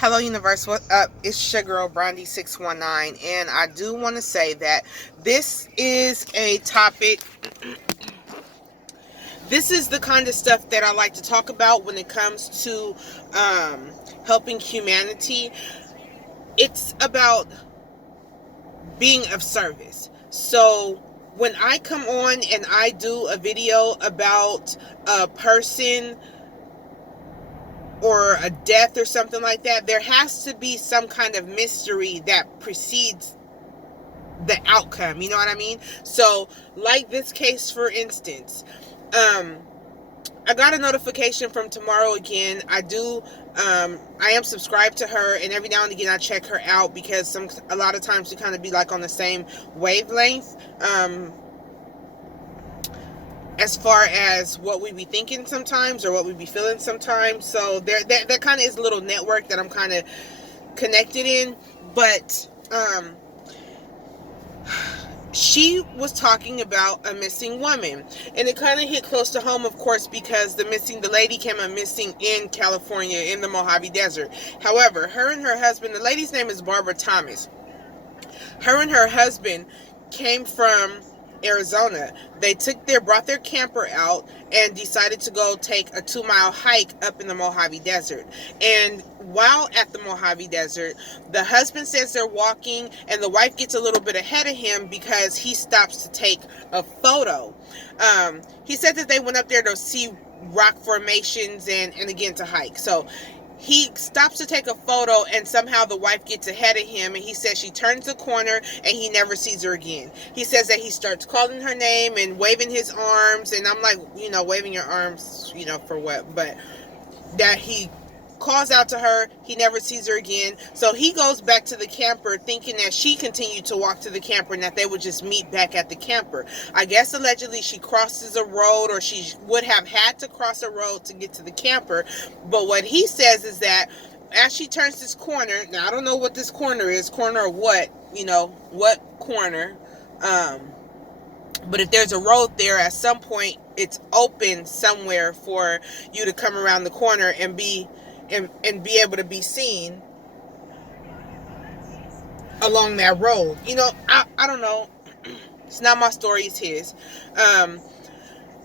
Hello, universe. What up? It's your girl, Brandy619, and I do want to say that this is a topic. This is the kind of stuff that I like to talk about when it comes to helping humanity. It's about being of service. So when I come on and I do a video about a person or a death or something like that, there has to be some kind of mystery that precedes the outcome. You know what I mean? So, like this case, for instance, I got a notification from Tomorrow Again. I am subscribed to her, and every now and again I check her out because a lot of times we kind of be like on the same wavelength. As far as what we be thinking sometimes or what we be feeling sometimes. So that kind of is a little network that I'm kind of connected in. But she was talking about a missing woman, and it kind of hit close to home, of course, because the lady came up missing in California in the Mojave Desert. However, her and her husband, the lady's name is Barbara Thomas. Her and her husband came from Arizona. They brought their camper out and decided to go take a 2-mile hike up in the Mojave Desert. And while at the Mojave Desert, the husband says they're walking, and the wife gets a little bit ahead of him because he stops to take a photo. He said that they went up there to see rock formations and again to hike. So he stops to take a photo, and somehow the wife gets ahead of him, and he says she turns the corner and he never sees her again. He says that he starts calling her name and waving his arms, and I'm like, waving your arms, for what? But that he calls out to her, he never sees her again. So he goes back to the camper thinking that she continued to walk to the camper and that they would just meet back at the camper. I guess allegedly she crosses a road, or she would have had to cross a road to get to the camper. But what he says is that as she turns this corner, now I don't know what this corner is, corner or what, what corner, but if there's a road there, at some point it's open somewhere for you to come around the corner and be able to be seen along that road. I don't know. It's not my story, it's his.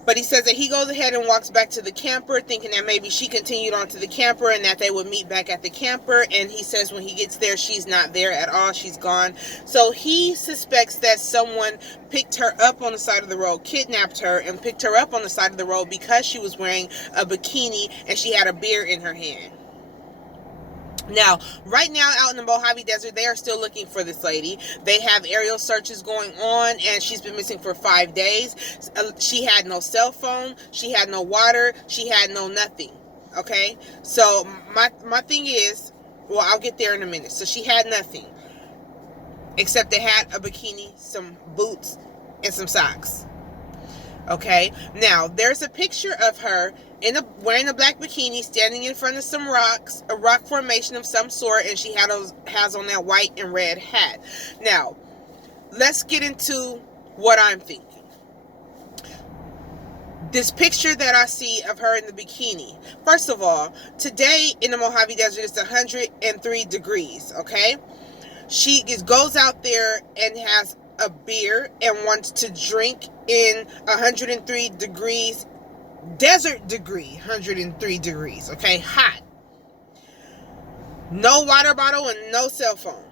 But he says that he goes ahead and walks back to the camper thinking that maybe she continued on to the camper and that they would meet back at the camper. And he says when he gets there, she's not there at all. She's gone. So he suspects that someone picked her up on the side of the road, kidnapped her, and picked her up on the side of the road because she was wearing a bikini and she had a beer in her hand. Now, right now out in the Mojave Desert, they are still looking for this lady. They have aerial searches going on, and she's been missing for 5 days. She had no cell phone. She had no water. She had no nothing. Okay? So, my thing is, well, I'll get there in a minute. So, she had nothing. Except they had a bikini, some boots, and some socks. Okay? Now, there's a picture of her wearing a black bikini, standing in front of some rocks, a rock formation of some sort, and she has on that white and red hat. Now, let's get into what I'm thinking. This picture that I see of her in the bikini. First of all, today in the Mojave Desert, it's 103 degrees, okay? She goes out there and has a beer and wants to drink in 103 degrees, desert degree, 103 degrees, okay, hot. No water bottle and no cell phone.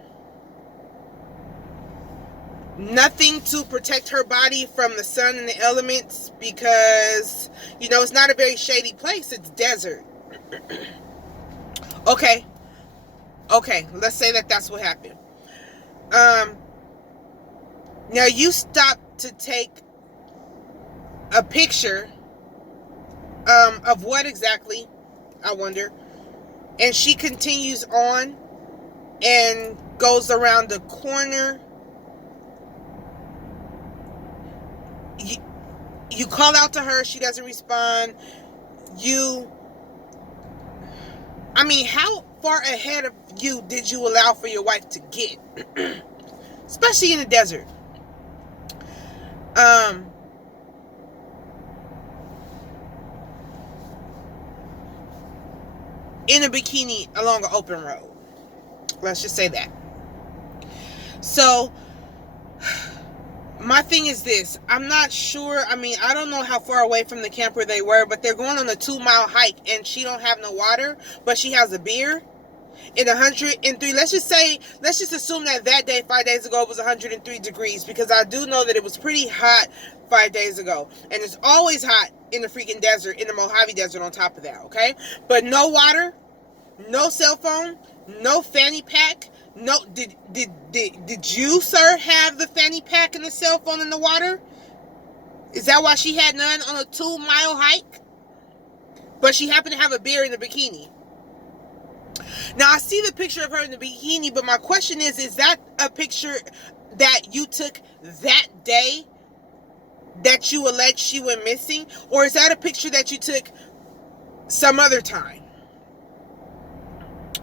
Nothing to protect her body from the sun and the elements because, it's not a very shady place. It's desert. Okay, let's say that that's what happened. Now you stop to take a picture of what exactly, I wonder. And she continues on and goes around the corner. You call out to her, she doesn't respond. How far ahead of you did you allow for your wife to get? Especially in the desert. in a bikini along an open road. Let's just say that. So my thing is this. I'm not sure. I mean, I don't know how far away from the camper they were, but they're going on a 2-mile hike, and she don't have no water, but she has a beer. In 103, let's just assume that day, 5 days ago, it was 103 degrees, because I do know that it was pretty hot 5 days ago, and it's always hot in the freaking desert, in the Mojave Desert on top of that, okay? But no water, no cell phone, no fanny pack. No, did you, sir, have the fanny pack and the cell phone in the water? Is that why she had none on a 2-mile hike? But she happened to have a beer in the bikini. Now, I see the picture of her in the bikini, but my question is that a picture that you took that day that you allege she went missing? Or is that a picture that you took some other time?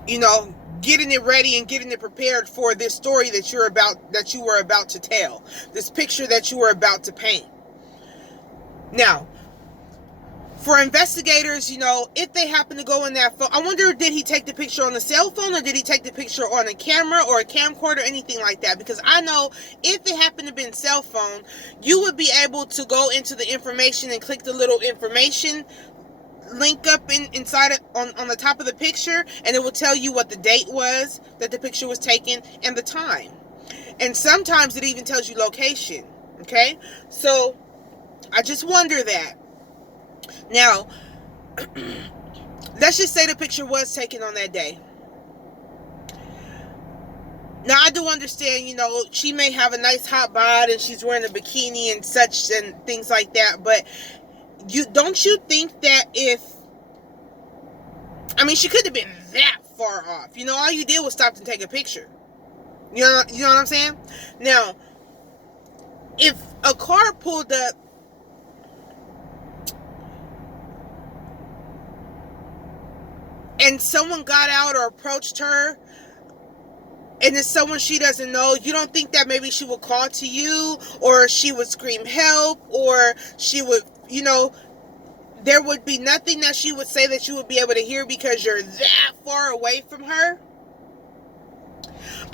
You know, getting it ready and getting it prepared for this story that you were about to tell. This picture that you were about to paint. Now, for investigators, you know, if they happen to go in that phone, I wonder, did he take the picture on the cell phone, or did he take the picture on a camera or a camcorder, anything like that? Because I know if it happened to be cell phone, you would be able to go into the information and click the little information link up inside it on the top of the picture, and it will tell you what the date was that the picture was taken and the time. And sometimes it even tells you location. Okay? So I just wonder that. Now, let's just say the picture was taken on that day. Now, I do understand, you know, she may have a nice hot bod and she's wearing a bikini and such and things like that, but don't you think that she could have been that far off. You know, all you did was stop and take a picture. You know what I'm saying? Now, if a car pulled up and someone got out or approached her, and it's someone she doesn't know, you don't think that maybe she would call to you, or she would scream help, or she would, you know, there would be nothing that she would say that you would be able to hear because you're that far away from her?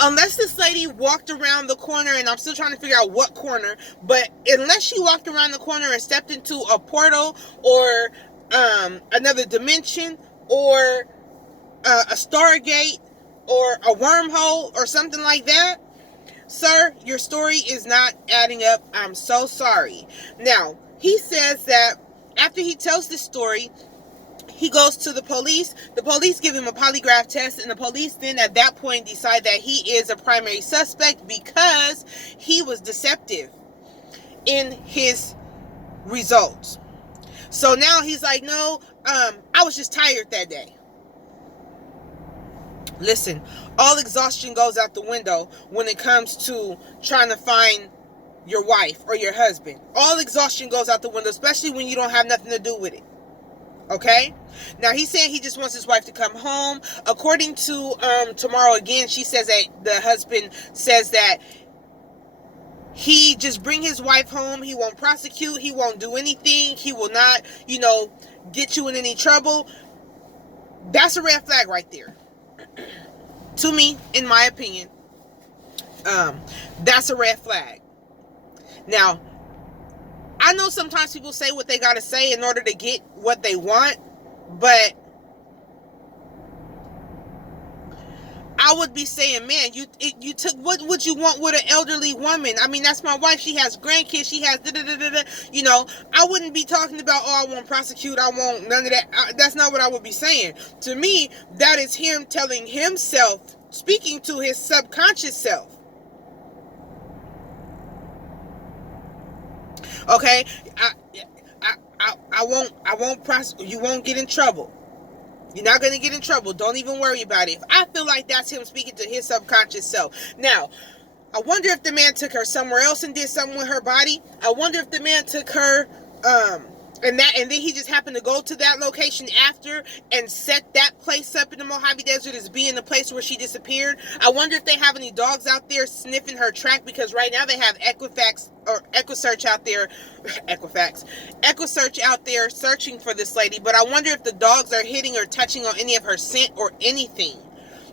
Unless this lady walked around the corner, and I'm still trying to figure out what corner, but unless she walked around the corner and stepped into a portal or another dimension or a stargate or a wormhole or something like that, sir, your story is not adding up. I'm so sorry. Now, he says that after he tells this story, he goes to the police. The police give him a polygraph test, and the police then at that point decide that he is a primary suspect because he was deceptive in his results. So now he's like, no, I was just tired that day. Listen, all exhaustion goes out the window when it comes to trying to find your wife or your husband. All exhaustion goes out the window, especially when you don't have nothing to do with it. Okay? Now, he's saying he just wants his wife to come home. According to Tomorrow Again, she says that the husband says that he just bring his wife home. He won't prosecute. He won't do anything. He will not, you know, get you in any trouble. That's a red flag right there. To me, in my opinion, that's a red flag. Now, I know sometimes people say what they gotta say in order to get what they want, but I would be saying, man, you took, what would you want with an elderly woman? I mean, that's my wife. She has grandkids. She has da-da-da-da-da. You know, I wouldn't be talking about, oh, I won't prosecute. I won't none of that. That's not what I would be saying. To me, that is him telling himself, speaking to his subconscious self. Okay, I won't prosecute. You won't get in trouble. You're not going to get in trouble. Don't even worry about it. I feel like that's him speaking to his subconscious self. Now, I wonder if the man took her somewhere else and did something with her body. I wonder if the man took her And then he just happened to go to that location after and set that place up in the Mojave Desert as being the place where she disappeared. I wonder if they have any dogs out there sniffing her track, because right now they have Equisearch out there, Equisearch out there searching for this lady. But I wonder if the dogs are hitting or touching on any of her scent or anything.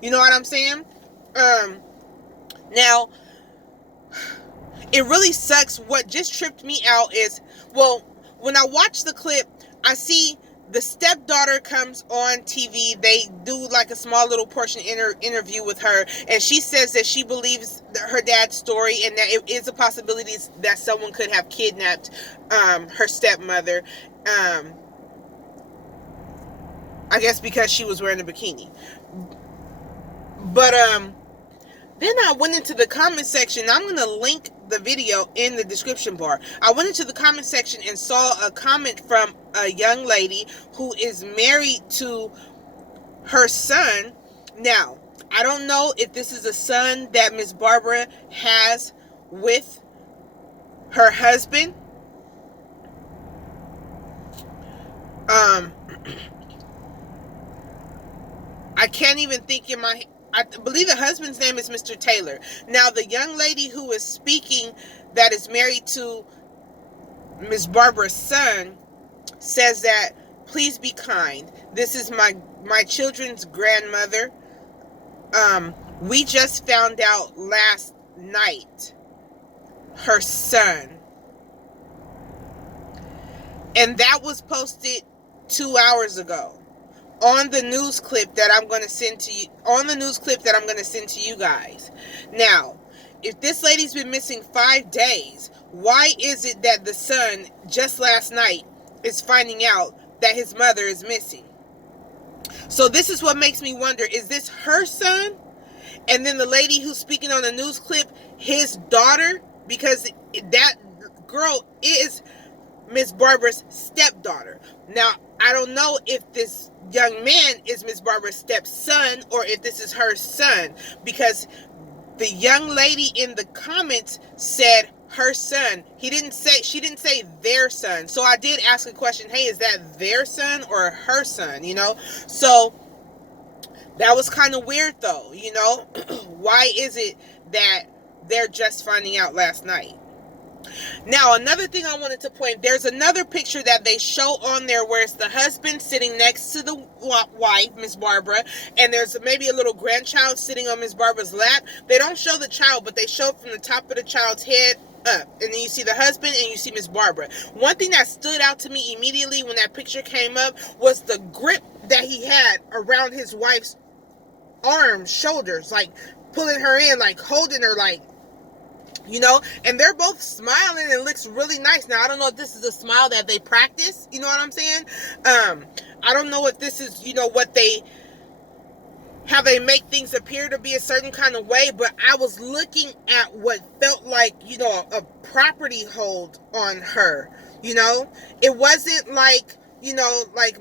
You know what I'm saying? Now, it really sucks. What just tripped me out is, well, when I watch the clip, I see the stepdaughter comes on TV. They do like a small little portion interview with her, and she says that she believes her dad's story and that it is a possibility that someone could have kidnapped her stepmother. I guess because she was wearing a bikini. But then I went into the comment section. I'm going to link the video in the description bar. I went into the comment section and saw a comment from a young lady who is married to her son. Now, I don't know if this is a son that Miss Barbara has with her husband. I can't even think in my... I believe the husband's name is Mr. Taylor. Now, the young lady who is speaking that is married to Miss Barbara's son says that, please be kind. This is my children's grandmother. We just found out last night her son. And that was posted 2 hours ago. On the news clip that I'm going to send to you, guys. Now, if this lady's been missing 5 days, why is it that the son just last night is finding out that his mother is missing? So this is what makes me wonder, is this her son? And then the lady who's speaking on the news clip, his daughter? Because that girl is Miss Barbara's stepdaughter. Now, I don't know if this young man is Miss Barbara's stepson or if this is her son, because the young lady in the comments said her son. She didn't say their son. So I did ask a question, hey, is that their son or her son, you know? So that was kind of weird though, you know? Why is it that they're just finding out last night? Now, another thing I wanted to point, there's another picture that they show on there where it's the husband sitting next to the wife, Miss Barbara, and there's maybe a little grandchild sitting on Miss Barbara's lap. They don't show the child, but they show from the top of the child's head up, and then you see the husband and you see Miss Barbara. One thing that stood out to me immediately when that picture came up was the grip that he had around his wife's arms, shoulders, like pulling her in, like holding her, like, you know, and they're both smiling and it looks really nice. Now, I don't know if this is a smile that they practice, you know what I'm saying? I don't know if this is, you know, how they make things appear to be a certain kind of way, but I was looking at what felt like, you know, a property hold on her, you know? It wasn't like, you know, like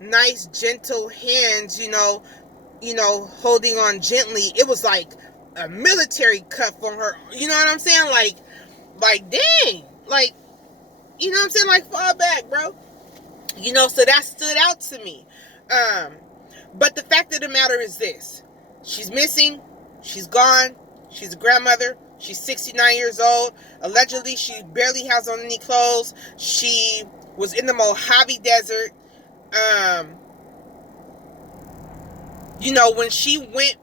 nice, gentle hands, you know, holding on gently. It was like a military cuff on her, you know what I'm saying? Like dang, like, you know what I'm saying? Like, fall back, bro. You know, so that stood out to me. But the fact of the matter is this: she's missing, she's gone, she's a grandmother, she's 69 years old. Allegedly, she barely has on any clothes. She was in the Mojave Desert. You know, when she went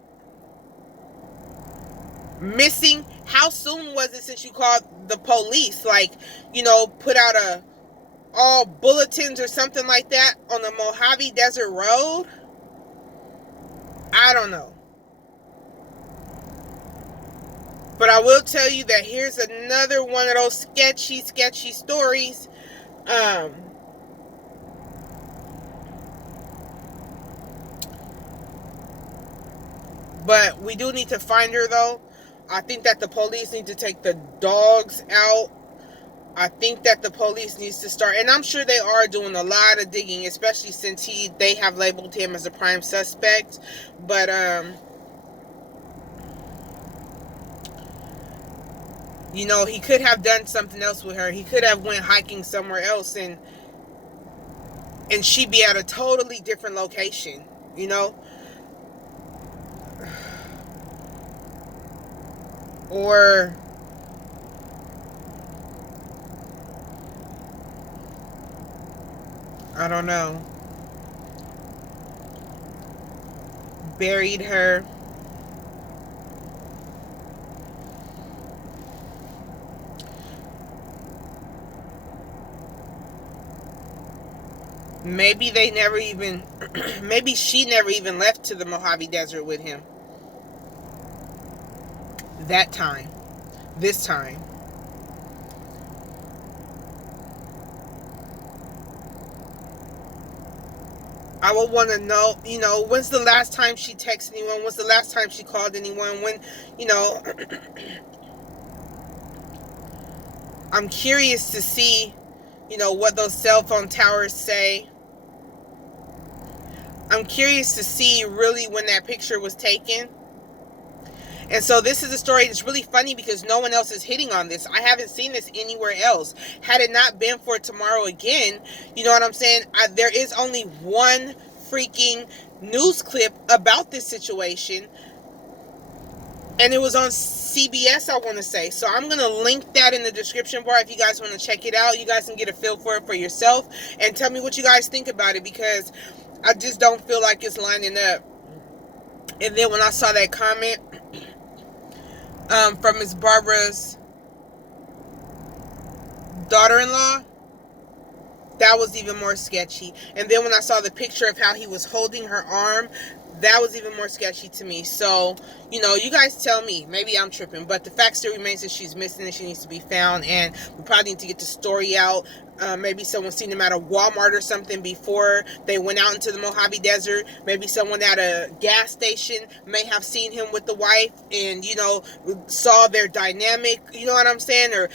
missing, how soon was it since you called the police? Like, you know, put out all bulletins or something like that on the Mojave Desert Road? I don't know. But I will tell you that here's another one of those sketchy stories. But we do need to find her, though. I think that the police need to take the dogs out. I think that the police needs to start, and I'm sure they are doing a lot of digging, especially since they have labeled him as a prime suspect. But you know, he could have done something else with her. He could have went hiking somewhere else and and she be at a totally different location, you know? Or I don't know, buried her. Maybe they never even, maybe she never even left to the Mojave Desert with him. That time. This time. I would want to know, when's the last time she texted anyone? When's the last time she called anyone? When, you know, I'm curious to see, what those cell phone towers say. I'm curious to see really when that picture was taken. And so this is a story that's really funny because no one else is hitting on this. I haven't seen this anywhere else. Had it not been for Tomorrow Again, you know what I'm saying? There is only one freaking news clip about this situation. And it was on CBS, I want to say. So I'm going to link that in the description bar if you guys want to check it out. You guys can get a feel for it for yourself. And tell me what you guys think about it, because I just don't feel like it's lining up. And then when I saw that comment from Miss Barbara's daughter-in-law, that was even more sketchy. And then when I saw the picture of how he was holding her arm, that was even more sketchy to me. So, you guys tell me. Maybe I'm tripping. But the fact still remains that she's missing and she needs to be found. And we probably need to get the story out. Maybe someone seen them at a Walmart or something before they went out into the Mojave Desert. Maybe someone at a gas station may have seen him with the wife and, saw their dynamic. You know what I'm saying? Or,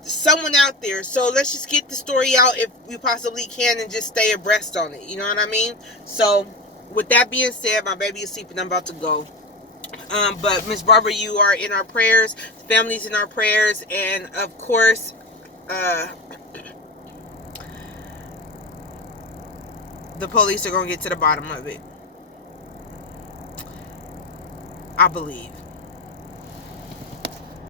someone out there. So let's just get the story out if we possibly can and just stay abreast on it. You know what I mean? So with that being said, my baby is sleeping. I'm about to go. But Miss Barbara, you are in our prayers. Family's in our prayers. And of course, the police are going to get to the bottom of it. I believe.